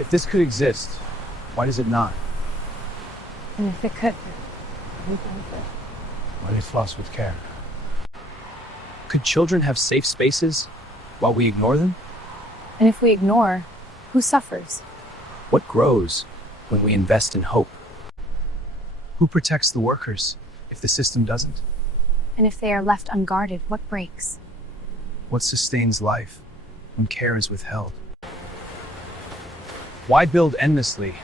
If this could exist, why does it not? And if it could, Why they floss with care? Could children have safe spaces while we ignore them? and if we ignore, who suffers? What grows when we invest in hope? Who protects the workers if the system doesn't? And if they are left unguarded, what breaks? What sustains life when care is withheld? Why build endlessly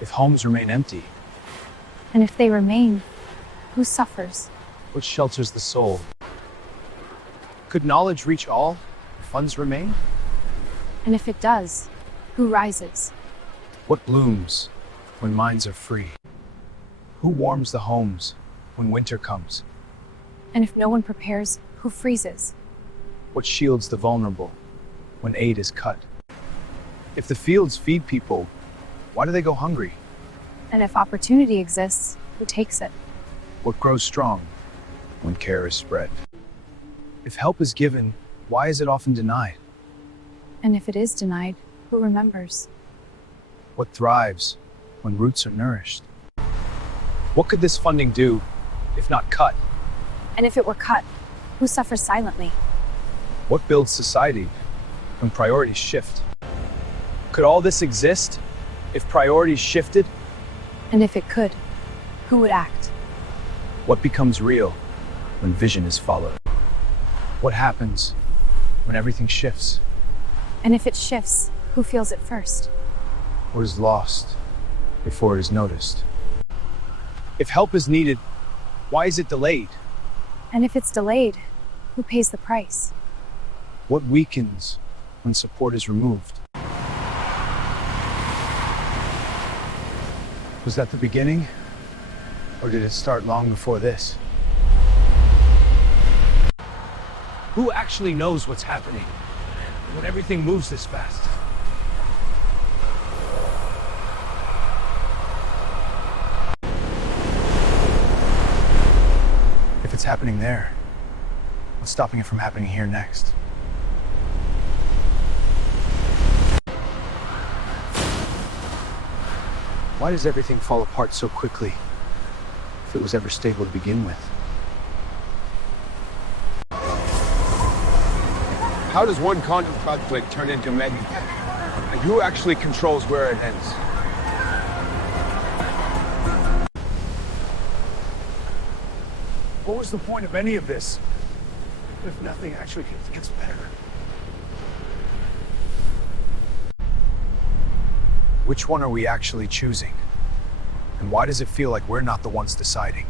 if homes remain empty? And if they remain, who suffers? What shelters the soul? Could knowledge reach all if funds remain? And if it does, who rises? What blooms when minds are free? Who warms the homes when winter comes? And if no one prepares, who freezes? What shields the vulnerable when aid is cut? If the fields feed people, why do they go hungry? And if opportunity exists, who takes it? What grows strong when care is spread? If help is given, why is it often denied? And if it is denied, who remembers? What thrives when roots are nourished? What could this funding do if not cut? And if it were cut, who suffers silently? What builds society when priorities shift? Could all this exist if priorities shifted? And if it could, who would act? What becomes real when vision is followed? What happens when everything shifts? And if it shifts, who feels it first? What is lost before it is noticed? If help is needed, why is it delayed? And if it's delayed, who pays the price? What weakens when support is removed? Was that the beginning? Or did it start long before this? Who actually knows what's happening when everything moves this fast? If it's happening there, what's stopping it from happening here next? Why does everything fall apart so quickly if it was ever stable to begin with? How does one quantum conflict turn into mega? And who actually controls where it ends? What was the point of any of this if nothing actually gets better? Which one are we actually choosing? And why does it feel like we're not the ones deciding?